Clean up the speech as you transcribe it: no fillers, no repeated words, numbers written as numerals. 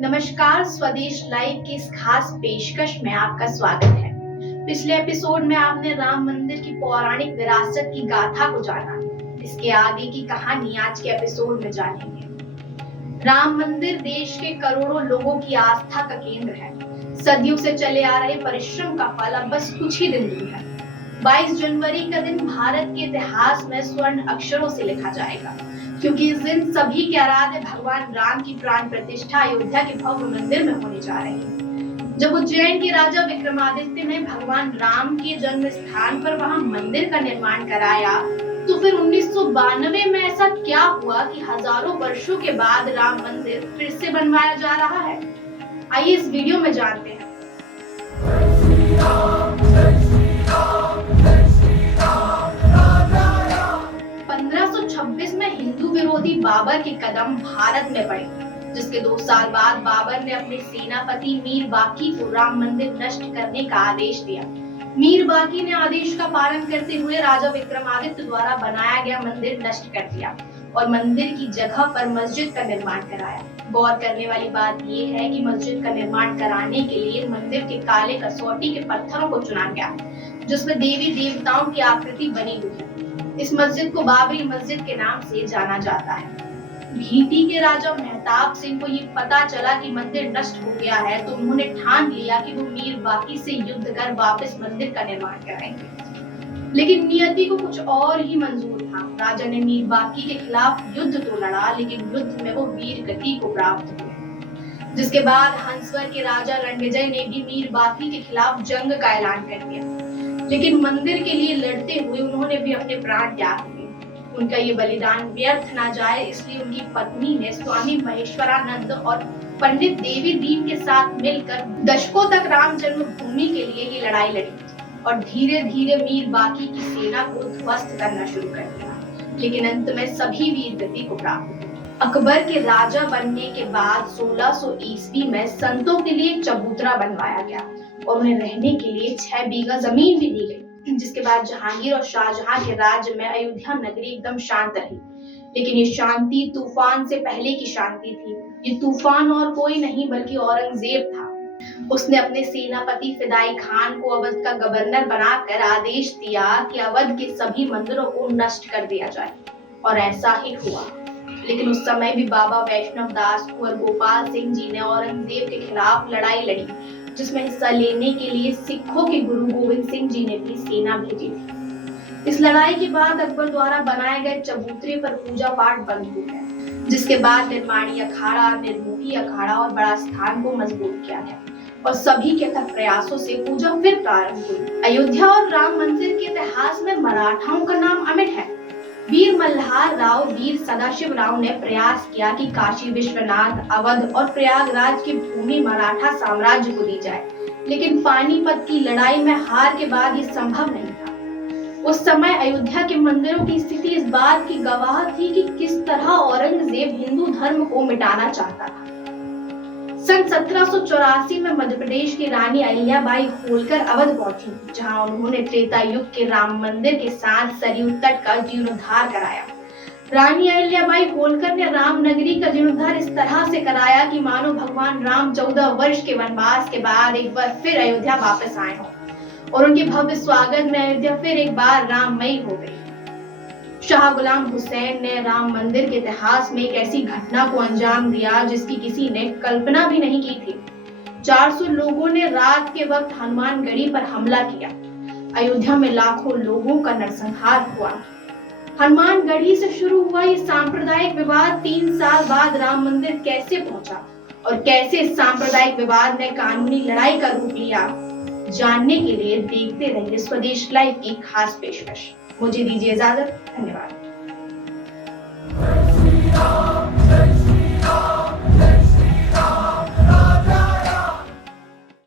नमस्कार, स्वदेश लाइव की इस खास पेशकश में आपका स्वागत है। पिछले एपिसोड में आपने राम मंदिर की पौराणिक विरासत की गाथा को जाना। इसके आगे की कहानी आज के एपिसोड में जानेंगे। राम मंदिर देश के करोड़ों लोगों की आस्था का केंद्र है। सदियों से चले आ रहे परिश्रम का फल अब बस कुछ ही दिन दूर है। 22 जनवरी का दिन भारत के इतिहास में स्वर्ण अक्षरों से लिखा जाएगा, क्योंकि इस दिन सभी के आराध्य भगवान राम की प्राण प्रतिष्ठा अयोध्या के भव्य मंदिर में होने जा रही है। जब उज्जैन के राजा विक्रमादित्य ने भगवान राम के जन्म स्थान पर वहां मंदिर का निर्माण कराया, तो फिर 1992 में ऐसा क्या हुआ कि हजारों वर्षों के बाद राम मंदिर फिर से बनवाया जा रहा है? आइए इस वीडियो में जानते हैं। 1526 में हिंदू विरोधी बाबर के कदम भारत में पड़े, जिसके 2 साल बाद बाबर ने अपने सेनापति मीर बाकी को राम मंदिर नष्ट करने का आदेश दिया। मीर बाकी ने आदेश का पालन करते हुए राजा विक्रमादित्य द्वारा बनाया गया मंदिर नष्ट कर दिया और मंदिर की जगह पर मस्जिद का निर्माण कराया। गौर करने वाली बात यह है कि मस्जिद का निर्माण कराने के लिए मंदिर के काले कसौटी के पत्थरों को चुना गया, जिसमें देवी देवताओं की आकृति बनी हुई है। इस मस्जिद को बाबरी मस्जिद के नाम से जाना जाता है। भीटी के राजा मेहताब सिंह को ये पता चला कि मंदिर नष्ट हो गया है, तो उन्होंने ठान लिया कि वो मीर बाकी से युद्ध कर वापस मंदिर का निर्माण कराएंगे। लेकिन नियति को कुछ और ही मंजूर था। राजा ने मीर बाकी के खिलाफ युद्ध तो लड़ा, लेकिन युद्ध में वो वीर गति को प्राप्त हुए। जिसके बाद हंसवर के राजा रणविजय ने भी मीर बाकी के खिलाफ जंग का ऐलान कर दिया, लेकिन मंदिर के लिए लड़ते हुए उन्होंने भी अपने प्राण त्याग दिए। उनका ये बलिदान व्यर्थ ना जाए, इसलिए उनकी पत्नी ने स्वामी महेश्वरानंद और पंडित देवी दीन के साथ मिलकर दशकों तक राम जन्मभूमि के लिए ये लड़ाई लड़ी और धीरे धीरे मीर बाकी की सेना को ध्वस्त करना शुरू कर दिया। लेकिन अंत में सभी वीर गति को प्राप्त हुए। अकबर के राजा बनने के बाद 1600 ईस्वी में संतों के लिए एक चबूतरा बनवाया गया और उन्हें रहने के लिए 6 बीघा जमीन भी दी गई। जिसके बाद जहांगीर और शाहजहां के राज्य में अयोध्या नगरी एकदम शांत रही। लेकिन ये शांति तूफान से पहले की शांति थी। ये तूफान और कोई नहीं बल्कि औरंगजेब था। उसने अपने सेनापति फिदाई खान को अवध का गवर्नर बनाकर आदेश दिया कि अवध के सभी मंदिरों को नष्ट कर दिया जाए, और ऐसा ही हुआ। लेकिन उस समय भी बाबा वैष्णव दास कुंवर गोपाल सिंह जी ने औरंगजेब के खिलाफ लड़ाई लड़ी, जिसमें हिस्सा लेने के लिए सिखों के गुरु गोविंद सिंह जी ने भी सेना भेजी थी। इस लड़ाई के बाद अकबर द्वारा बनाए गए चबूतरे पर पूजा पाठ बंद हो गया, जिसके बाद निर्माणी अखाड़ा, निर्मोही अखाड़ा और बड़ा स्थान को मजबूत किया गया और सभी के अथक प्रयासों से पूजा फिर प्रारंभ हुई। अयोध्या और राम मंदिर के इतिहास में मराठाओं का नाम अमिट है। वीर मल्हार राव, वीर सदाशिव राव ने प्रयास किया कि काशी विश्वनाथ, अवध और प्रयागराज की भूमि मराठा साम्राज्य को दी जाए, लेकिन पानीपत की लड़ाई में हार के बाद ये संभव नहीं था। उस समय अयोध्या के मंदिरों की स्थिति इस बात की गवाह थी कि किस तरह औरंगजेब हिंदू धर्म को मिटाना चाहता था। सन 1784 में मध्य प्रदेश की रानी अहिल्याबाई होलकर अवध पहुंची, जहां उन्होंने त्रेता युग के राम मंदिर के साथ सरयू तट का जीर्णोद्धार कराया। रानी अहिल्याबाई होलकर ने राम नगरी का जीर्णोद्धार इस तरह से कराया कि मानो भगवान राम 14 वर्ष के वनवास के बाद एक बार फिर अयोध्या वापस आए हों और उनके भव्य स्वागत में अयोध्या फिर एक बार राममयी हो गई। शाह गुलाम हुसैन ने राम मंदिर के इतिहास में एक ऐसी घटना को अंजाम दिया जिसकी किसी ने कल्पना भी नहीं की थी। 400 लोगों ने रात के वक्त हनुमानगढ़ी पर हमला किया। अयोध्या में लाखों लोगों का नरसंहार हुआ। हनुमानगढ़ी से शुरू हुआ ये सांप्रदायिक विवाद 3 साल बाद राम मंदिर कैसे पहुंचा और कैसे इस सांप्रदायिक विवाद ने कानूनी लड़ाई का रूप लिया, जानने के लिए देखते रहिए स्वदेश लाइव की खास पेशकश। मुझे दीजिए इजाजत। धन्यवाद।